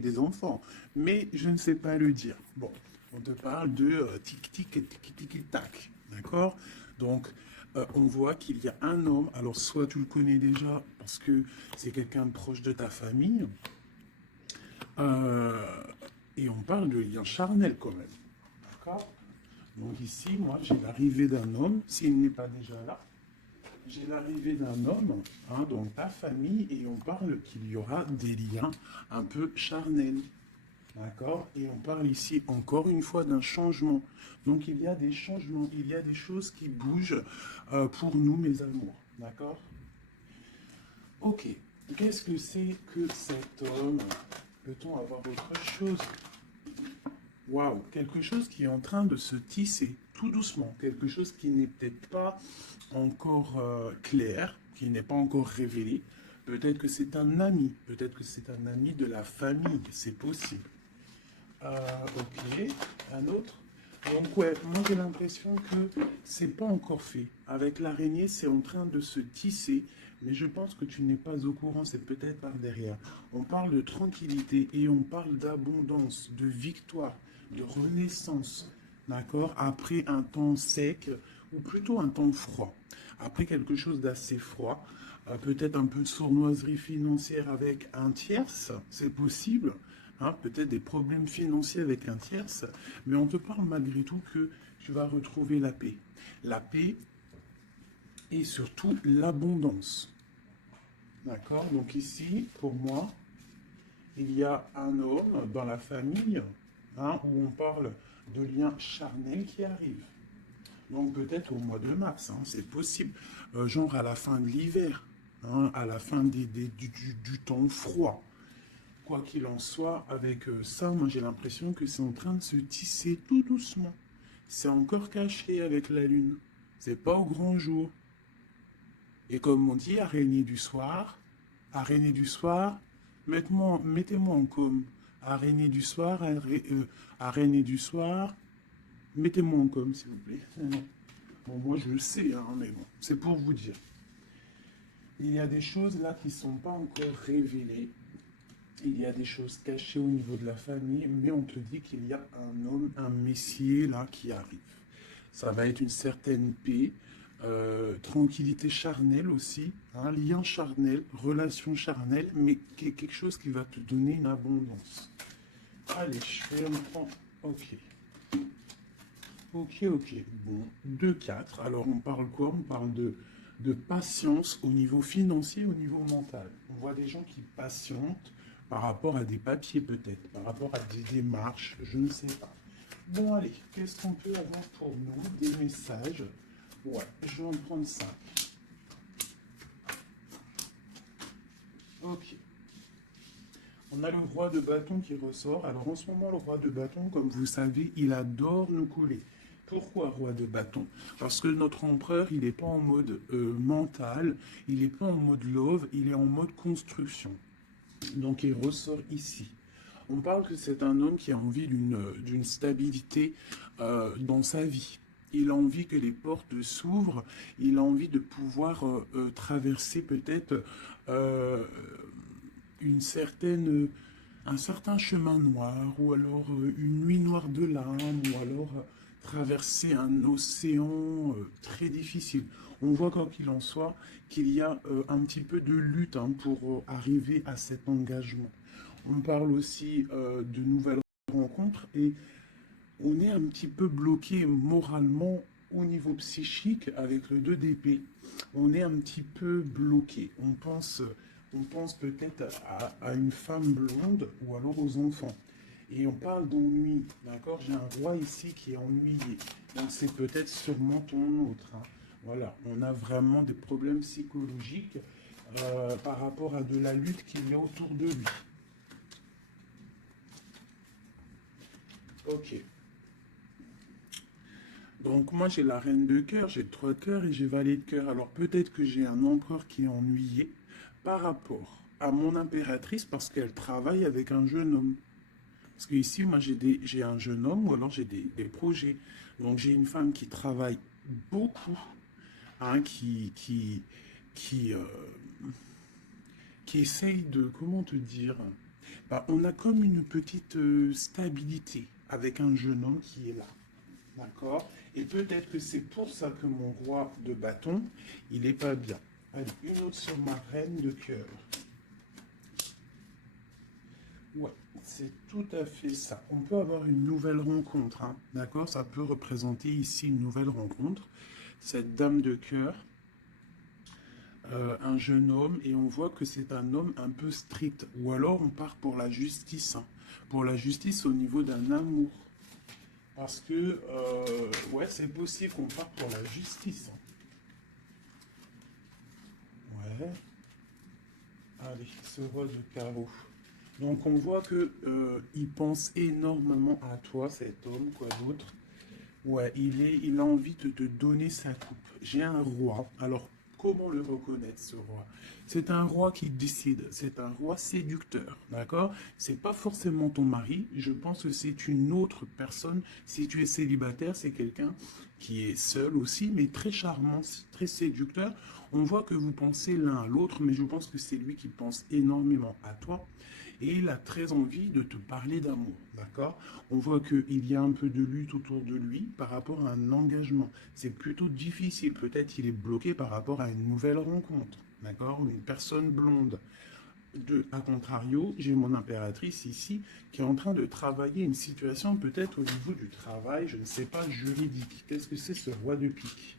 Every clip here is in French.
des enfants, mais je ne sais pas le dire. Bon, on te parle de tic-tic et tic-tic-tac, d'accord? Donc, on voit qu'il y a un homme, alors soit tu le connais déjà parce que c'est quelqu'un de proche de ta famille, euh, et on parle de lien charnel quand même, d'accord? Donc ici, moi, j'ai l'arrivée d'un homme, s'il n'est pas déjà là, j'ai l'arrivée d'un homme, hein, donc ta famille, et on parle qu'il y aura des liens un peu charnels. D'accord? Et on parle ici encore une fois d'un changement. Donc il y a des changements, il y a des choses qui bougent pour nous, mes amours. D'accord? Ok. Qu'est-ce que c'est que cet homme? Peut-on avoir autre chose? Waouh! Quelque chose qui est en train de se tisser tout doucement. Quelque chose qui n'est peut-être pas encore clair, qui n'est pas encore révélé. Peut-être que c'est un ami. Peut-être que c'est un ami de la famille. C'est possible. Ok, un autre. Donc ouais, moi j'ai l'impression que c'est pas encore fait. Avec l'araignée, c'est en train de se tisser, mais je pense que tu n'es pas au courant, c'est peut-être par derrière. On parle de tranquillité et on parle d'abondance, de victoire, de renaissance, d'accord? Après un temps sec, ou plutôt un temps froid. Après quelque chose d'assez froid, peut-être un peu de sournoiserie financière avec un tierce, c'est possible, hein, peut-être des problèmes financiers avec un tierce, mais on te parle malgré tout que tu vas retrouver la paix. La paix et surtout l'abondance. D'accord? Donc ici, pour moi, il y a un homme dans la famille, hein, où on parle de liens charnels qui arrivent. Donc peut-être au mois de mars, hein, c'est possible. Genre à la fin de l'hiver, hein, à la fin du temps froid. Quoi qu'il en soit, avec ça, moi j'ai l'impression que c'est en train de se tisser tout doucement. C'est encore caché avec la lune. C'est pas au grand jour. Et comme on dit, araignée du soir, mettez-moi en com. Araignée du soir, araignée du soir, mettez-moi en com, s'il vous plaît. Bon, moi je le sais, hein, mais bon, c'est pour vous dire. Il y a des choses là qui ne sont pas encore révélées. Il y a des choses cachées au niveau de la famille, mais on te dit qu'il y a un homme, un messier là qui arrive. Ça va être une certaine paix, tranquillité charnelle aussi, un lien charnel, relation charnelle, mais quelque chose qui va te donner une abondance. Allez, je vais en prendre. Ok. Ok, ok. Bon, 2 4. Alors, on parle quoi? On parle de patience au niveau financier, au niveau mental. On voit des gens qui patientent par rapport à des papiers peut-être, par rapport à des démarches, je ne sais pas. Bon, allez, qu'est-ce qu'on peut avoir pour nous? Des messages. Ouais, je vais en prendre 5. Ok. On a le roi de bâton qui ressort. Alors en ce moment, le roi de bâton, comme vous savez, il adore nous coller. Pourquoi roi de bâton? Parce que notre empereur, il n'est pas en mode mental, il n'est pas en mode love, il est en mode construction. Donc il ressort ici. On parle que c'est un homme qui a envie d'une stabilité dans sa vie. Il a envie que les portes s'ouvrent, il a envie de pouvoir traverser peut-être euh, une certaine, un certain chemin noir, ou alors une nuit noire de l'âme, ou alors traverser un océan très difficile. On voit quoi qu'il en soit qu'il y a un petit peu de lutte, hein, pour arriver à cet engagement. On parle aussi de nouvelles rencontres et on est un petit peu bloqué moralement au niveau psychique avec le 2 d'épée. On est un petit peu bloqué. On pense peut-être à une femme blonde ou alors aux enfants. Et on parle d'ennui, d'accord? J'ai un roi ici qui est ennuyé. Donc c'est peut-être sûrement ton autre, hein. Voilà, on a vraiment des problèmes psychologiques par rapport à de la lutte qu'il y a autour de lui. Ok. Donc moi j'ai la reine de cœur, j'ai 3 cœurs et j'ai valet de cœur. Alors peut-être que j'ai un empereur qui est ennuyé par rapport à mon impératrice parce qu'elle travaille avec un jeune homme. Parce que ici moi j'ai un jeune homme ou alors j'ai des projets. Donc j'ai une femme qui travaille beaucoup, hein, qui, qui essaye de, comment te dire? bah, on a comme une petite stabilité avec un jeune homme qui est là. D'accord? Et peut-être que c'est pour ça que mon roi de bâton, il n'est pas bien. Allez, une autre sur ma reine de cœur. Ouais, c'est tout à fait ça. On peut avoir une nouvelle rencontre, hein, d'accord? Ça peut représenter ici une nouvelle rencontre. Cette dame de cœur, un jeune homme, et on voit que c'est un homme un peu strict. Ou alors on part pour la justice, hein, pour la justice au niveau d'un amour. Parce que, ouais, c'est possible qu'on parte pour la justice, hein. Ouais. Allez, ce roi de carreau. Donc on voit que il pense énormément à toi, cet homme, quoi d'autre. Ouais, il a envie de te donner sa coupe. J'ai un roi. Alors, comment le reconnaître, ce roi? C'est un roi qui décide. C'est un roi séducteur, d'accord? C'est pas forcément ton mari. Je pense que c'est une autre personne. Si tu es célibataire, c'est quelqu'un qui est seul aussi, mais très charmant, très séducteur. On voit que vous pensez l'un à l'autre, mais je pense que c'est lui qui pense énormément à toi. Et il a très envie de te parler d'amour, d'accord? On voit qu'il y a un peu de lutte autour de lui par rapport à un engagement. C'est plutôt difficile. Peut-être qu'il est bloqué par rapport à une nouvelle rencontre, d'accord? Une personne blonde. A contrario, j'ai mon impératrice ici qui est en train de travailler une situation peut-être au niveau du travail, je ne sais pas, juridique. Qu'est-ce que c'est ce roi de pique?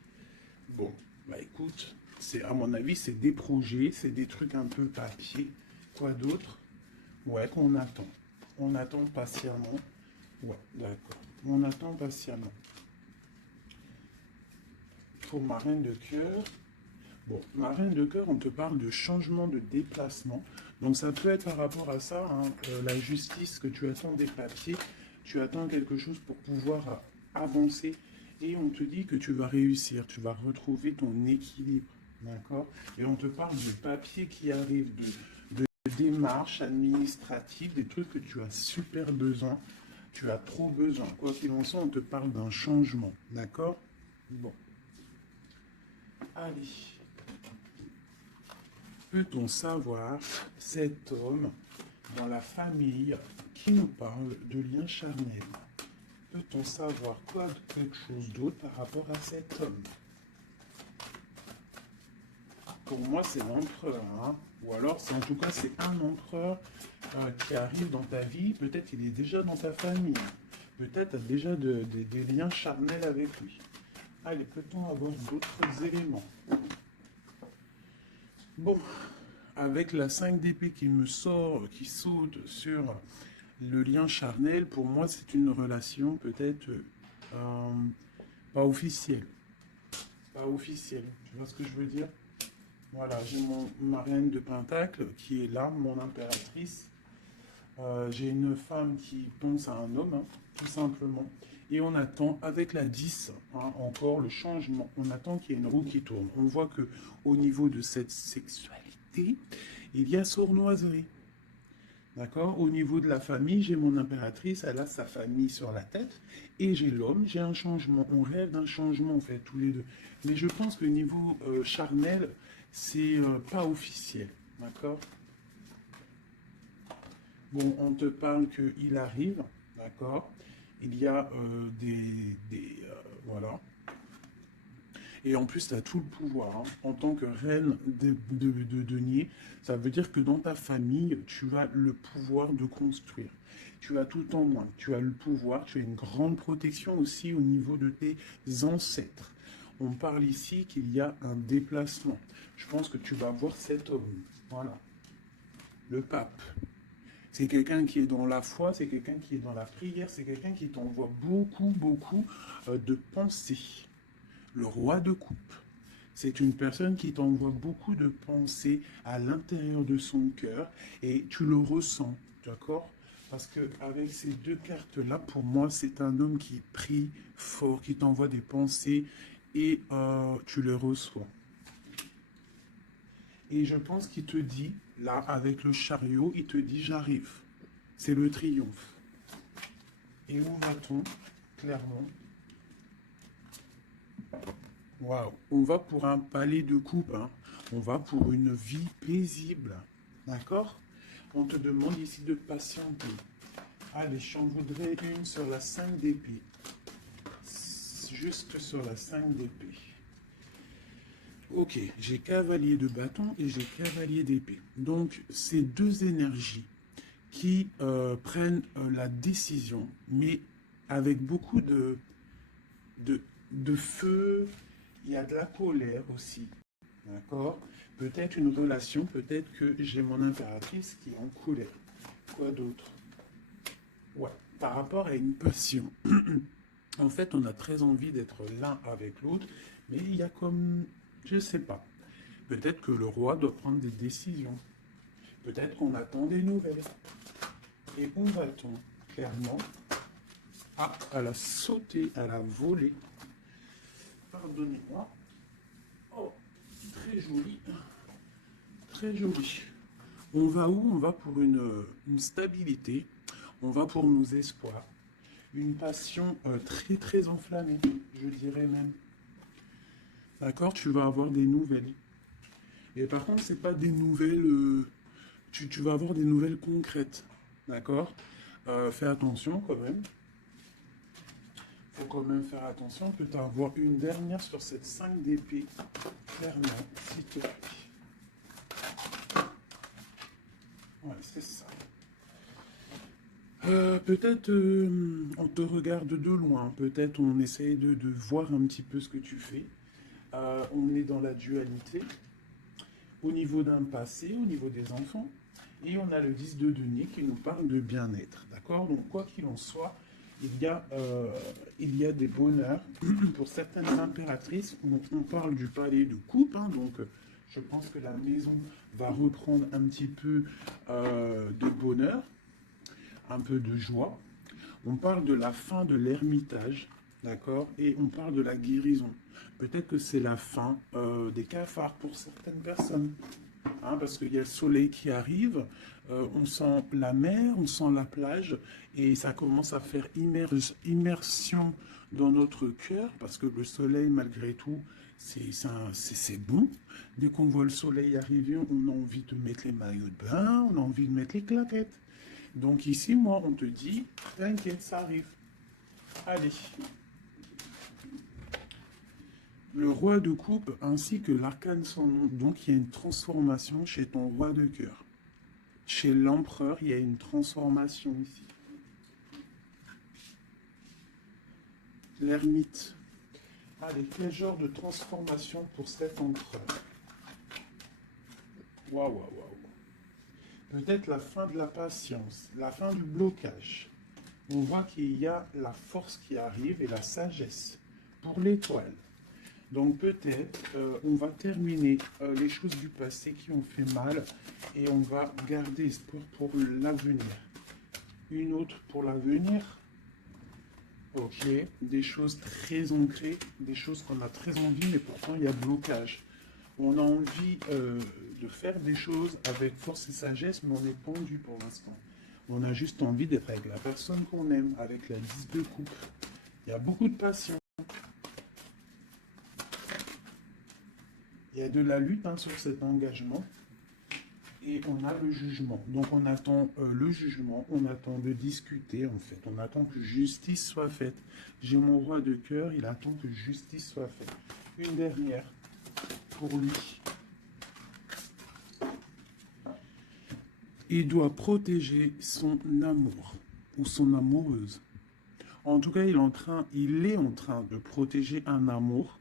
Bon, bah écoute, c'est à mon avis, c'est des projets, c'est des trucs un peu papier. Quoi d'autre? Ouais, qu'on attend. On attend patiemment. Ouais, d'accord. On attend patiemment. Pour ma reine de cœur, bon, ma reine de cœur, on te parle de changement de déplacement. Donc ça peut être par rapport à ça, hein, la justice, que tu attends des papiers, tu attends quelque chose pour pouvoir avancer. Et on te dit que tu vas réussir, tu vas retrouver ton équilibre. D'accord? Et on te parle de papiers qui arrivent, de démarches administratives, des trucs que tu as super besoin. Tu as trop besoin. Quoi qu'il en soit, on te parle d'un changement. D'accord? Bon. Allez. Peut-on savoir cet homme dans la famille qui nous parle de lien charnel? Peut-on savoir quoi, quelque chose d'autre par rapport à cet homme? Pour moi, c'est l'empereur, hein. Ou alors, en tout cas, c'est un empereur qui arrive dans ta vie. Peut-être il est déjà dans ta famille. Peut-être déjà des liens charnels avec lui. Allez, peut-on avoir d'autres éléments? Bon, avec la 5 d'épée qui me sort, qui saute sur le lien charnel, pour moi, c'est une relation peut-être pas officielle. Pas officielle. Tu vois ce que je veux dire? Voilà, j'ai ma reine de Pentacle qui est là, mon impératrice. J'ai une femme qui pense à un homme, hein, tout simplement. Et on attend, avec la 10, hein, encore le changement. On attend qu'il y ait une roue qui tourne. On voit que au niveau de cette sexualité, il y a sournoiserie. D'accord? Au niveau de la famille, j'ai mon impératrice, elle a sa famille sur la tête. Et j'ai l'homme, j'ai un changement. On rêve d'un changement, en fait, tous les deux. Mais je pense que niveau charnel, c'est pas officiel. D'accord? Bon, on te parle qu'il arrive, d'accord? Il y a voilà. Et en plus, tu as tout le pouvoir, hein. En tant que reine de denier, ça veut dire que dans ta famille, tu as le pouvoir de construire. Tu as tout en moins. Tu as le pouvoir, tu as une grande protection aussi au niveau de tes ancêtres. On parle ici qu'il y a un déplacement. Je pense que tu vas voir cet homme. Voilà. Le pape. C'est quelqu'un qui est dans la foi, c'est quelqu'un qui est dans la prière, c'est quelqu'un qui t'envoie beaucoup de pensées. Le roi de coupe, c'est une personne qui t'envoie beaucoup de pensées à l'intérieur de son cœur et tu le ressens, d'accord? Parce que avec ces deux cartes-là, pour moi, c'est un homme qui prie fort, qui t'envoie des pensées et tu les reçois. Et je pense qu'il te dit, là, avec le chariot, il te dit, j'arrive. C'est le triomphe. Et où va-t-on, clairement? Waouh, on va pour un palais de coupe, hein. On va pour une vie paisible. D'accord? On te demande ici de patienter. Allez, j'en voudrais une sur la 5 d'épée. Juste sur la 5 d'épée. Ok, j'ai cavalier de bâton et j'ai cavalier d'épée. Donc, c'est deux énergies qui prennent la décision, mais avec beaucoup de feu. Il y a de la colère aussi. D'accord? Peut-être une relation, peut-être que j'ai mon impératrice qui est en colère. Quoi d'autre? Ouais, par rapport à une passion. En fait, on a très envie d'être l'un avec l'autre, mais il y a comme, je sais pas. Peut-être que le roi doit prendre des décisions. Peut-être qu'on attend des nouvelles. Et où va-t-on? Clairement. Ah, elle a sauté, elle a volé. Pardonnez-moi. Oh, très joli. Très joli. On va où? On va pour une stabilité. On va pour nos espoirs. Une passion très très enflammée, je dirais même. D'accord? Tu vas avoir des nouvelles. Et par contre, c'est pas des nouvelles. Tu vas avoir des nouvelles concrètes. D'accord? Fais attention quand même. Faut quand même faire attention que tu as avoir une dernière sur cette 5 d'épée. Clairement, s'il te plaît. Ouais, c'est ça. Peut-être on te regarde de loin, peut-être on essaye de voir un petit peu ce que tu fais. On est dans la dualité, au niveau d'un passé, au niveau des enfants, et on a le 10 de denier qui nous parle de bien-être, d'accord? Donc quoi qu'il en soit, il y a des bonheurs pour certaines impératrices. On parle du palais de coupe, hein, donc je pense que la maison va reprendre un petit peu de bonheur, un peu de joie. On parle de la fin de l'ermitage, d'accord? Et on parle de la guérison. Peut-être que c'est la fin des cafards pour certaines personnes. Hein, parce qu'il y a le soleil qui arrive, on sent la mer, on sent la plage, et ça commence à faire immersion dans notre cœur, parce que le soleil, malgré tout, c'est bon. Dès qu'on voit le soleil arriver, on a envie de mettre les maillots de bain, on a envie de mettre les claquettes. Donc ici, moi, on te dit, t'inquiète, ça arrive. Allez. Le roi de coupe ainsi que l'arcane sans nom. Donc il y a une transformation chez ton roi de cœur. Chez l'empereur, il y a une transformation ici. L'ermite. Allez, quel genre de transformation pour cet empereur? Waouh, waouh, waouh. Peut-être la fin de la patience, la fin du blocage. On voit qu'il y a la force qui arrive et la sagesse pour l'étoile. Donc peut-être on va terminer les choses du passé qui ont fait mal et on va garder espoir pour l'avenir. Une autre pour l'avenir. Ok, des choses très ancrées, des choses qu'on a très envie, mais pourtant il y a blocage. On a envie de faire des choses avec force et sagesse, mais on est pendu pour l'instant. On a juste envie d'être avec la personne qu'on aime, avec la 10 de coupe. Il y a beaucoup de passion. Il y a de la lutte sur cet engagement. Et on a le jugement. Donc on attend le jugement, on attend de discuter en fait. On attend que justice soit faite. J'ai mon roi de cœur, il attend que justice soit faite. Une dernière pour lui. Il doit protéger son amour ou son amoureuse. En tout cas, il est en train de protéger un amour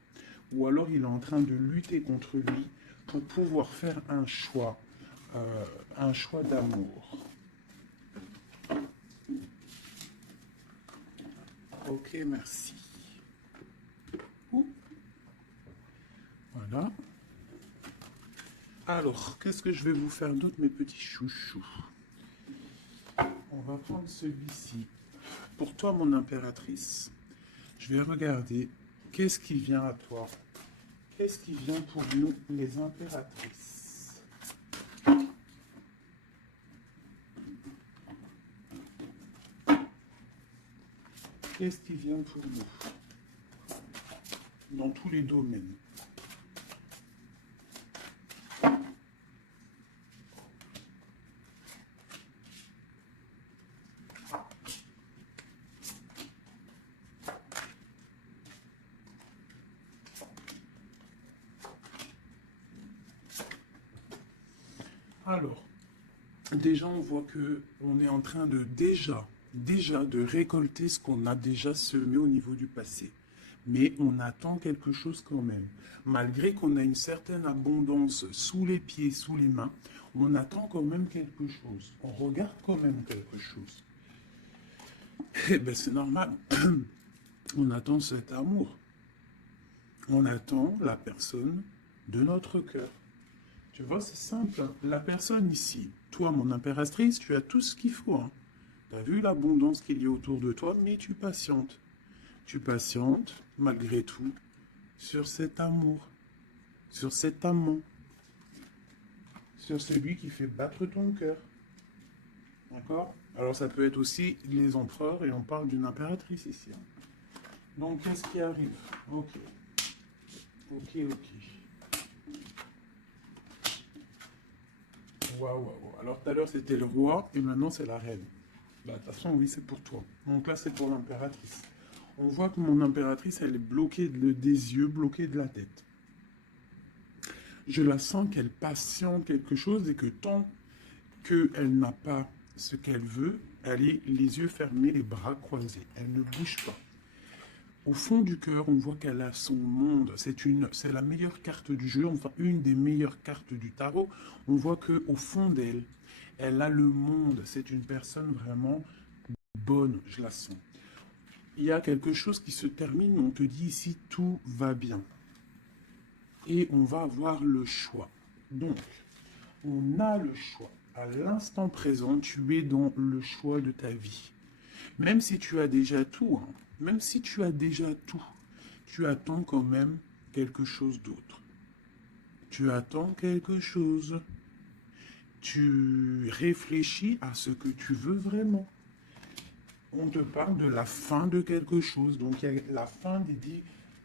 ou alors il est en train de lutter contre lui pour pouvoir faire un choix d'amour. Ok, merci. Ouh. Voilà. Alors, qu'est-ce que je vais vous faire d'autre, mes petits chouchous? On va prendre celui-ci. Pour toi, mon impératrice, je vais regarder qu'est-ce qui vient à toi. Qu'est-ce qui vient pour nous, les impératrices? Qu'est-ce qui vient pour nous? Dans tous les domaines. Alors, déjà, on voit que on est en train de déjà de récolter ce qu'on a déjà semé au niveau du passé. Mais on attend quelque chose quand même. Malgré qu'on a une certaine abondance sous les pieds, sous les mains, on attend quand même quelque chose. On regarde quand même quelque chose. Eh bien, c'est normal. On attend cet amour. On attend la personne de notre cœur. Tu vois, c'est simple. La personne ici, toi, mon impératrice, tu as tout ce qu'il faut. Hein. Tu as vu l'abondance qu'il y a autour de toi, mais tu patientes. Tu patientes, malgré tout, sur cet amour, sur cet amant, sur celui qui fait battre ton cœur. D'accord? Alors, ça peut être aussi les empereurs, et on parle d'une impératrice ici. Hein. Donc, qu'est-ce qui arrive? Ok. Ok. Waouh. Alors, tout à l'heure, c'était le roi, et maintenant, c'est la reine. Bah, de toute façon, oui, c'est pour toi. Donc là, c'est pour l'impératrice. On voit que mon impératrice, elle est bloquée des yeux, bloquée de la tête. Je la sens qu'elle patiente quelque chose et que tant qu'elle n'a pas ce qu'elle veut, elle est les yeux fermés, les bras croisés. Elle ne bouge pas. Au fond du cœur, on voit qu'elle a son monde. C'est la meilleure carte du jeu, enfin une des meilleures cartes du tarot. On voit qu'au fond d'elle, elle a le monde. C'est une personne vraiment bonne, je la sens. Il y a quelque chose qui se termine, on te dit ici, tout va bien. Et on va avoir le choix. Donc, on a le choix. À l'instant présent, tu es dans le choix de ta vie. Même si tu as déjà tout, hein, même si tu as déjà tout, tu attends quand même quelque chose d'autre. Tu attends quelque chose. Tu réfléchis à ce que tu veux vraiment. On te parle de la fin de quelque chose. Donc, il y a la fin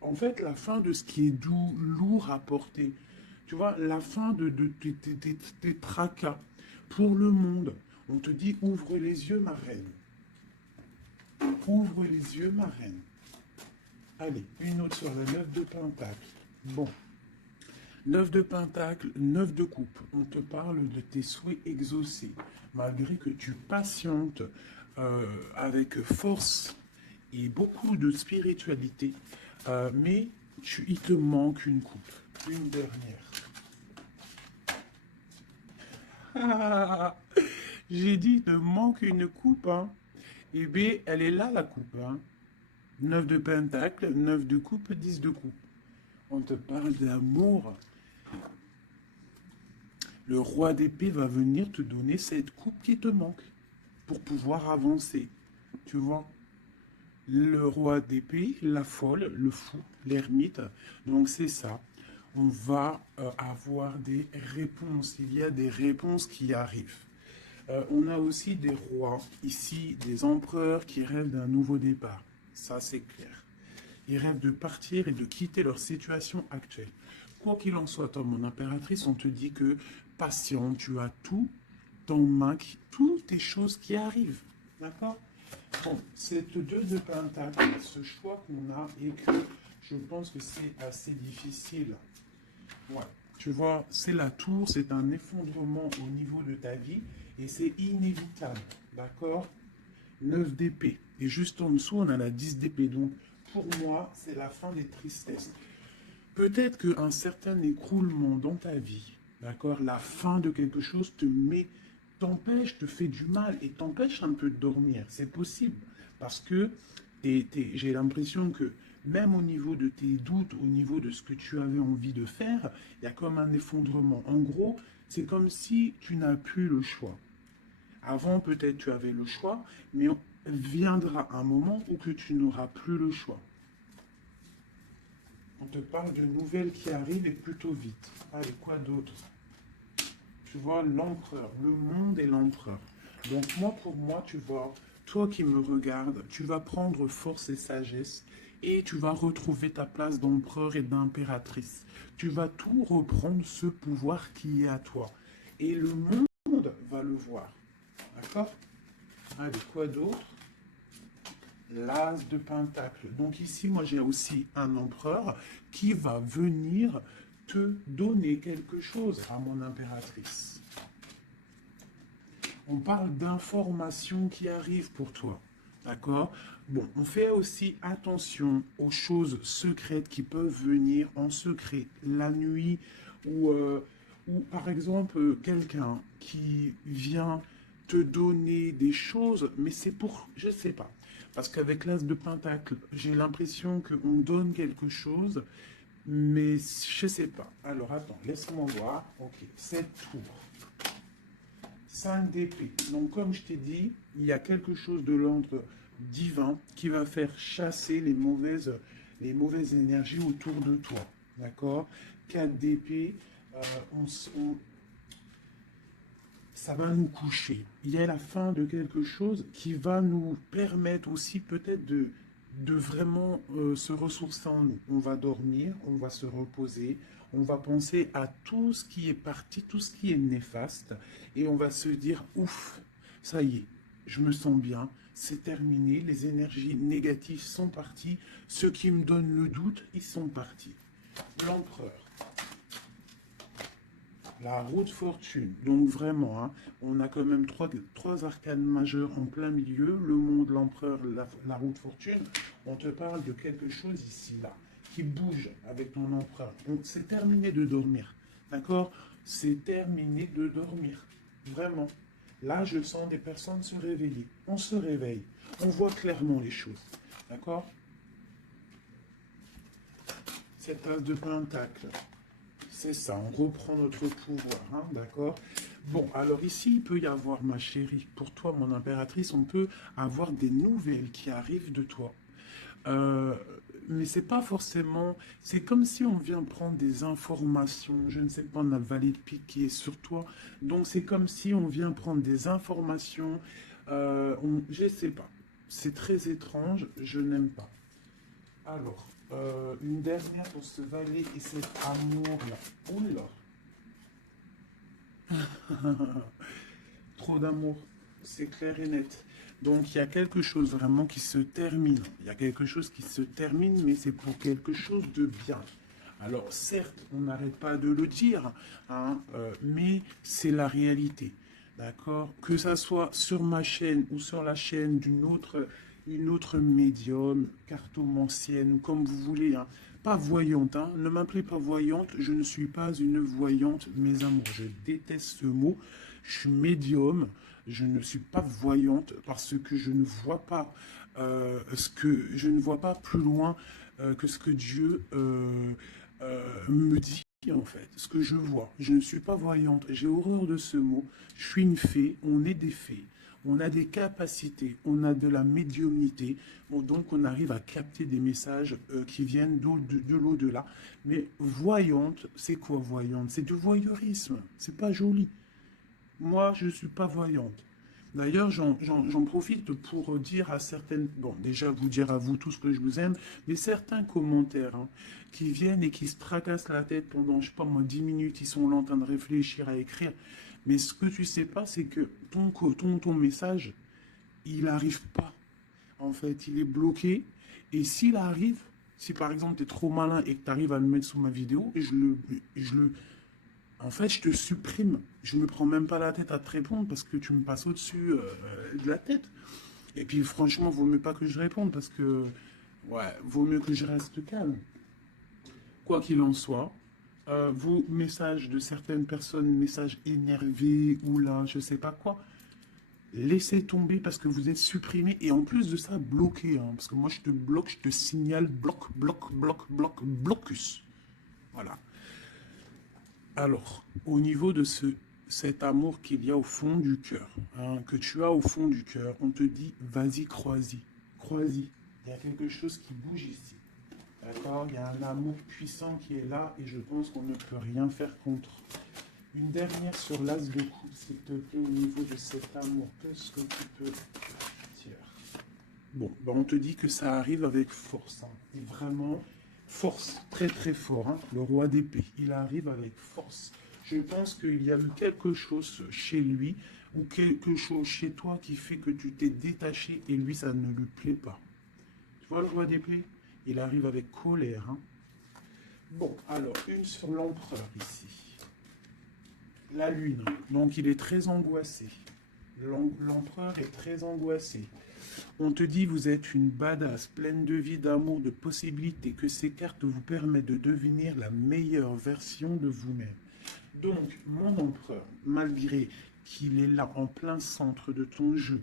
en fait, la fin de ce qui est doux, lourd à porter. Tu vois, la fin de tes tracas pour le monde. On te dit, ouvre les yeux, ma reine. Ouvre les yeux, ma reine. Allez, une autre sur le 9 de Pentacle. Bon. 9 de Pentacle, 9 de coupe. On te parle de tes souhaits exaucés. Malgré que tu patientes avec force et beaucoup de spiritualité, mais il te manque une coupe, une dernière. Ah, j'ai dit, il te manque une coupe. Hein. Eh bien, elle est là, la coupe. Hein. 9 de Pentacle, 9 de coupe, 10 de coupe. On te parle d'amour. Le roi d'épée va venir te donner cette coupe qui te manque pour pouvoir avancer. Tu vois? Le roi d'épée, la folle, le fou, l'ermite. Donc c'est ça. On va avoir des réponses. Il y a des réponses qui arrivent. On a aussi des rois, ici, des empereurs qui rêvent d'un nouveau départ. Ça, c'est clair. Ils rêvent de partir et de quitter leur situation actuelle. Quoi qu'il en soit, toi, mon impératrice, on te dit que patient, tu as tout en main, toutes tes choses qui arrivent. D'accord? Bon, cette 2 de Pentacle, ce choix qu'on a et que je pense que c'est assez difficile. Ouais. Tu vois, c'est la tour, c'est un effondrement au niveau de ta vie et c'est inévitable. D'accord? 9 d'épée. Et juste en dessous, on a la 10 d'épée. Donc, pour moi, c'est la fin des tristesses. Peut-être qu'un certain écroulement dans ta vie, d'accord, la fin de quelque chose t'empêche, te fait du mal et t'empêche un peu de dormir. C'est possible. Parce que j'ai l'impression que même au niveau de tes doutes, au niveau de ce que tu avais envie de faire, il y a comme un effondrement. En gros, c'est comme si tu n'as plus le choix. Avant, peut-être tu avais le choix, mais viendra un moment où que tu n'auras plus le choix. On te parle de nouvelles qui arrivent et plutôt vite. Allez, quoi d'autre? Tu vois, l'empereur, le monde et l'empereur. Donc pour moi, tu vois, toi qui me regardes, tu vas prendre force et sagesse et tu vas retrouver ta place d'empereur et d'impératrice. Tu vas tout reprendre ce pouvoir qui est à toi. Et le monde va le voir. D'accord? Allez, quoi d'autre? L'as de Pentacle. Donc ici, moi j'ai aussi un empereur qui va venir te donner quelque chose à mon impératrice. On parle d'informations qui arrivent pour toi. D'accord? Bon, on fait aussi attention aux choses secrètes qui peuvent venir en secret la nuit ou par exemple quelqu'un qui vient te donner des choses, mais c'est pour, je sais pas. Parce qu'avec l'As de Pentacle, j'ai l'impression qu'on donne quelque chose, mais je sais pas. Alors attends, laisse-moi voir. Ok, 7 tours. 5 d'épée. Donc, comme je t'ai dit, il y a quelque chose de l'ordre divin qui va faire chasser les mauvaises énergies autour de toi. D'accord? 4 d'épée, euh, on, ça va nous coucher. Il y a la fin de quelque chose qui va nous permettre aussi peut-être de vraiment se ressourcer en nous. On va dormir, on va se reposer, on va penser à tout ce qui est parti, tout ce qui est néfaste, et on va se dire, ouf, ça y est, je me sens bien, c'est terminé, les énergies négatives sont parties, ceux qui me donnent le doute, ils sont partis. L'empereur. La roue de fortune. Donc vraiment, hein, on a quand même trois arcanes majeures en plein milieu. Le monde, l'empereur, la roue de fortune. On te parle de quelque chose ici, là, qui bouge avec ton empereur. Donc c'est terminé de dormir. D'accord? C'est terminé de dormir. Vraiment. Là, je sens des personnes se réveiller. On se réveille. On voit clairement les choses. D'accord? Cette as de pentacle. C'est ça, on reprend notre pouvoir, hein, d'accord? Bon, alors ici, il peut y avoir, ma chérie, pour toi, mon impératrice, on peut avoir des nouvelles qui arrivent de toi. Euh, mais c'est pas forcément... C'est comme si on vient prendre des informations, je ne sais pas, on a le valet de pique qui est sur toi. Donc c'est comme si on vient prendre des informations, je ne sais pas. C'est très étrange, je n'aime pas. Alors, une dernière pour ce valet et cet amour-là. Oula, trop d'amour, c'est clair et net. Donc, il y a quelque chose vraiment qui se termine. Il y a quelque chose qui se termine, mais c'est pour quelque chose de bien. Alors, certes, on n'arrête pas de le dire, hein, mais c'est la réalité. D'accord? Que ça soit sur ma chaîne ou sur la chaîne une autre médium, cartomancienne, ou comme vous voulez, hein. Pas voyante, hein. Ne m'appelez pas voyante, je ne suis pas une voyante, mes amours. Je déteste ce mot. Je suis médium, je ne suis pas voyante parce que je ne vois pas je ne vois pas plus loin que ce que Dieu me dit en fait, ce que je vois. Je ne suis pas voyante, j'ai horreur de ce mot. Je suis une fée, on est des fées. On a des capacités, on a de la médiumnité, bon, donc on arrive à capter des messages qui viennent de l'au-delà. Mais voyante, c'est quoi voyante? C'est du voyeurisme, c'est pas joli. Moi, je ne suis pas voyante. D'ailleurs, j'en profite pour dire à certaines, bon, déjà vous dire à vous tous que je vous aime, mais certains commentaires hein, qui viennent et qui se tracassent la tête pendant, je sais pas moi, 10 minutes, ils sont là en train de réfléchir à écrire. Mais ce que tu sais pas, c'est que ton message, il n'arrive pas. En fait, il est bloqué. Et s'il arrive, si par exemple tu es trop malin et que tu arrives à le mettre sous ma vidéo, en fait, je te supprime. Je me prends même pas la tête à te répondre parce que tu me passes au-dessus de la tête. Et puis, franchement, vaut mieux pas que je réponde parce que, ouais, vaut mieux que je reste calme. Quoi qu'il en soit, vos messages de certaines personnes, messages énervés ou là, je sais pas quoi, laissez tomber parce que vous êtes supprimé et en plus de ça, bloqué. Hein, parce que moi, je te bloque, je te signale bloc, bloc, bloc, bloc, blocus. Voilà. Alors, au niveau de cet amour qu'il y a au fond du cœur, hein, que tu as au fond du cœur, on te dit, vas-y, crois-y, crois-y. Il y a quelque chose qui bouge ici. D'accord? Il y a un amour puissant qui est là et je pense qu'on ne peut rien faire contre. Une dernière sur l'as de coupe, s'il te plaît, au niveau de cet amour. Qu'est-ce que tu peux dire? Bon, ben on te dit que ça arrive avec force. Hein. Et vraiment, force, très très fort. Hein. Le roi d'épée, il arrive avec force. Je pense qu'il y a eu quelque chose chez lui ou quelque chose chez toi qui fait que tu t'es détaché et lui, ça ne lui plaît pas. Tu vois le roi d'épée? Il arrive avec colère. Hein. Bon, alors, une sur l'empereur ici. La lune. Donc, il est très angoissé. L'empereur est très angoissé. On te dit vous êtes une badass, pleine de vie, d'amour, de possibilités, que ces cartes vous permettent de devenir la meilleure version de vous-même. Donc, mon empereur, malgré qu'il est là en plein centre de ton jeu,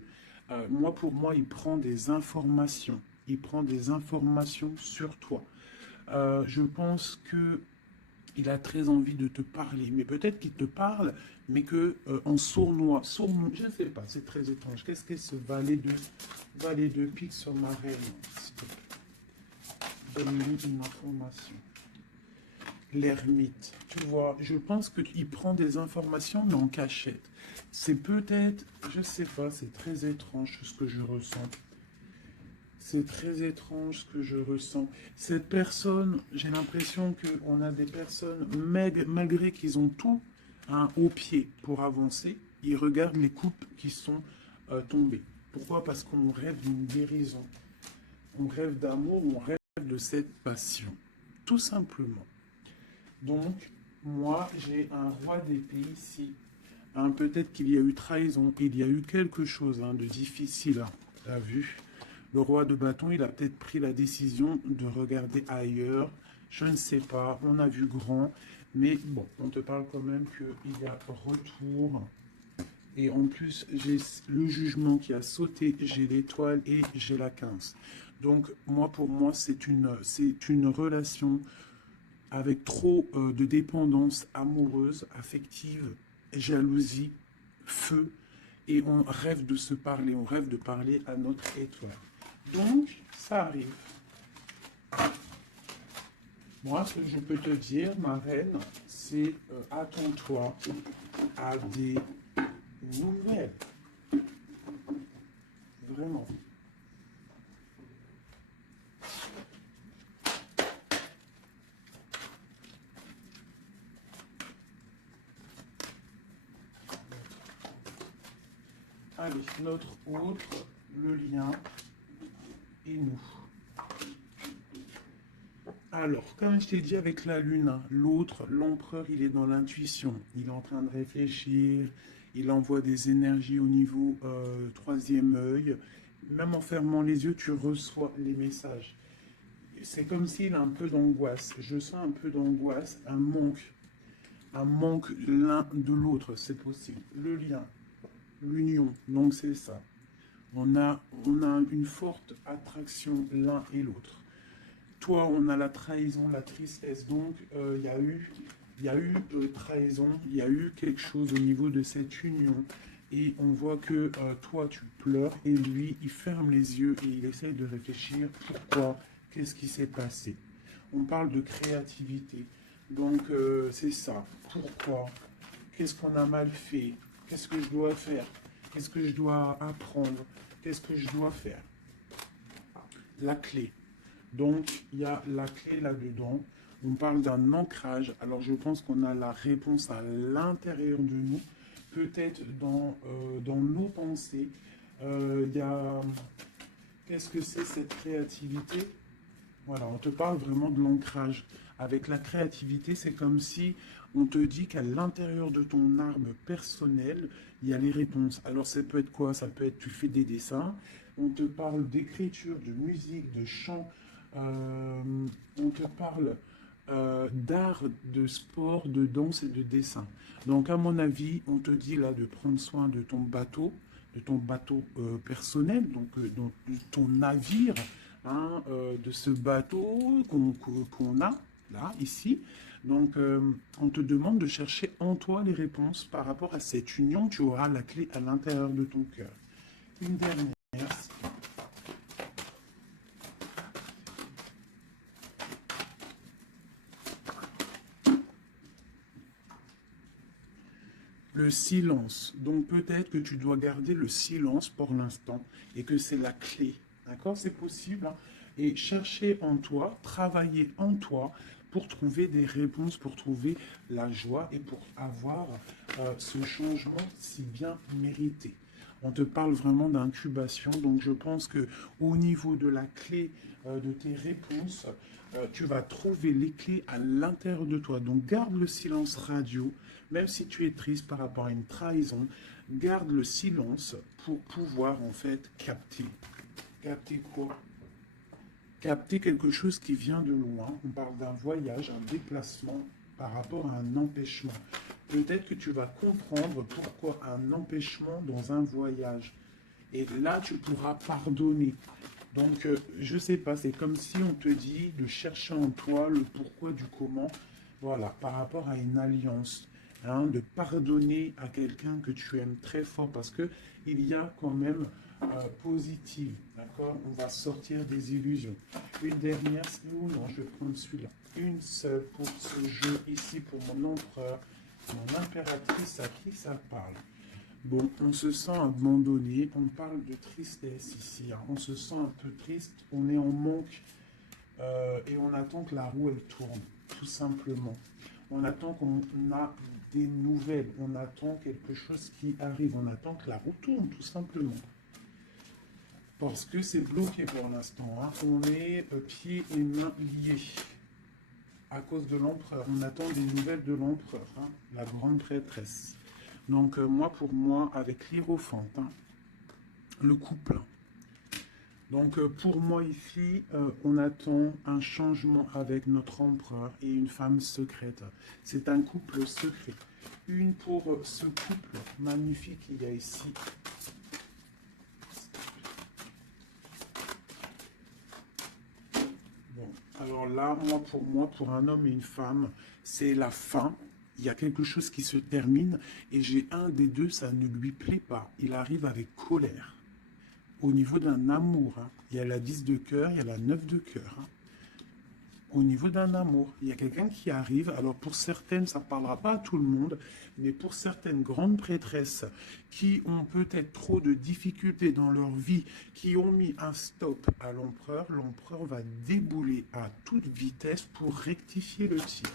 pour moi, il prend des informations. Il prend des informations sur toi. Je pense que il a très envie de te parler, mais peut-être qu'il te parle, mais que en sournois, je ne sais pas, c'est très étrange. Qu'est-ce que ce valet de pique sur ma reine? Donne-lui une information. L'ermite, tu vois, je pense qu'il prend des informations, mais en cachette. C'est peut-être, je ne sais pas, c'est très étrange ce que je ressens. C'est très étrange ce que je ressens. Cette personne, j'ai l'impression qu'on a des personnes, malgré qu'ils ont tout au pied pour avancer, ils regardent les coupes qui sont tombées. Pourquoi? Parce qu'on rêve d'une guérison. On rêve d'amour, on rêve de cette passion. Tout simplement. Donc, moi, j'ai un roi d'épée ici. Peut-être qu'il y a eu trahison, il y a eu quelque chose de difficile à vue. Le roi de bâton, il a peut-être pris la décision de regarder ailleurs. Je ne sais pas, on a vu grand. Mais bon, on te parle quand même qu'il y a retour. Et en plus, j'ai le jugement qui a sauté, j'ai l'étoile et j'ai la 15. Donc, pour moi, c'est une relation avec trop de dépendance amoureuse, affective, jalousie, feu. Et on rêve de se parler, on rêve de parler à notre étoile. Donc, ça arrive. Moi, ce que je peux te dire, ma reine, c'est attends-toi à des nouvelles. Vraiment. Allez, notre autre, le lien et nous. Alors, comme je t'ai dit avec la lune, l'autre, l'empereur, il est dans l'intuition. Il est en train de réfléchir, il envoie des énergies au niveau troisième œil. Même en fermant les yeux, tu reçois les messages. C'est comme s'il a un peu d'angoisse. Je sens un peu d'angoisse, un manque l'un de l'autre, c'est possible. Le lien, l'union, donc c'est ça. On a une forte attraction l'un et l'autre. Toi, on a la trahison, la tristesse. Donc, il y a eu trahison, il y a eu quelque chose au niveau de cette union. Et on voit que toi, tu pleures et lui, il ferme les yeux et il essaye de réfléchir. Pourquoi? Qu'est-ce qui s'est passé? On parle de créativité. Donc, c'est ça. Pourquoi? Qu'est-ce qu'on a mal fait? Qu'est-ce que je dois faire? Qu'est-ce que je dois apprendre? Qu'est-ce que je dois faire? La clé. Donc, il y a la clé là-dedans. On parle d'un ancrage. Alors, je pense qu'on a la réponse à l'intérieur de nous, peut-être dans nos pensées. Il y a... Qu'est-ce que c'est cette créativité? Voilà, on te parle vraiment de l'ancrage. Avec la créativité, c'est comme si on te dit qu'à l'intérieur de ton arme personnelle, il y a les réponses. Alors, ça peut être quoi? Ça peut être, tu fais des dessins, on te parle d'écriture, de musique, de chant, on te parle d'art, de sport, de danse et de dessin. Donc, à mon avis, on te dit là de prendre soin de ton bateau personnel, donc de ton navire, de ce bateau qu'on a là, ici. Donc, on te demande de chercher en toi les réponses par rapport à cette union. Tu auras la clé à l'intérieur de ton cœur. Une dernière. Le silence. Donc peut-être que tu dois garder le silence pour l'instant et que c'est la clé. D'accord? C'est possible. Et chercher en toi, travailler en toi pour trouver des réponses, pour trouver la joie et pour avoir ce changement si bien mérité. On te parle vraiment d'incubation. Donc, je pense que au niveau de la clé de tes réponses, tu vas trouver les clés à l'intérieur de toi. Donc, garde le silence radio, même si tu es triste par rapport à une trahison. Garde le silence pour pouvoir, en fait, capter. Capter quoi? Capter quelque chose qui vient de loin. On parle d'un voyage, un déplacement par rapport à un empêchement. Peut-être que tu vas comprendre pourquoi un empêchement dans un voyage. Et là, tu pourras pardonner. Donc, je sais pas, c'est comme si on te dit de chercher en toi le pourquoi du comment, voilà, par rapport à une alliance, hein, de pardonner à quelqu'un que tu aimes très fort, parce que il y a quand même positive, d'accord? On va sortir des illusions. Une dernière, c'est où? Non, je vais prendre celui-là. Une seule pour ce jeu ici, pour mon empereur, mon impératrice, à qui ça parle? Bon, on se sent abandonné, on parle de tristesse ici, hein. On se sent un peu triste, on est en manque et on attend que la roue elle tourne, tout simplement. On attend qu'on a des nouvelles, on attend quelque chose qui arrive, on attend que la roue tourne, tout simplement. Parce que c'est bloqué pour l'instant, hein. On est pieds et mains liés à cause de l'empereur. On attend des nouvelles de l'empereur, hein, la grande prêtresse. Donc, moi, pour moi, avec l'Hiérophante, hein, le couple. Donc, pour moi, ici, on attend un changement avec notre empereur et une femme secrète. C'est un couple secret. Une pour ce couple magnifique qu'il y a ici. Bon, alors là, moi, pour un homme et une femme, c'est la fin. Il y a quelque chose qui se termine et j'ai un des deux, ça ne lui plaît pas. Il arrive avec colère. Au niveau d'un amour, hein, il y a la 10 de cœur, il y a la 9 de cœur. Hein. Au niveau d'un amour, il y a quelqu'un qui arrive. Alors pour certaines, ça ne parlera pas à tout le monde, mais pour certaines grandes prêtresses qui ont peut-être trop de difficultés dans leur vie, qui ont mis un stop à l'empereur, l'empereur va débouler à toute vitesse pour rectifier le tir.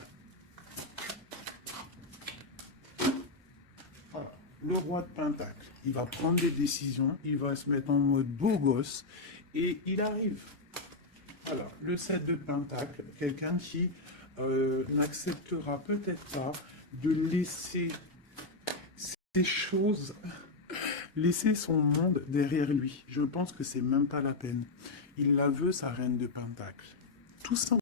Voilà. Le roi de Pentacle, il va prendre des décisions, il va se mettre en mode beau gosse et il arrive. Alors, le 7 de Pentacle, quelqu'un qui n'acceptera peut-être pas de laisser ces choses, laisser son monde derrière lui. Je pense que c'est même pas la peine. Il la veut, sa reine de Pentacle. Tout simplement.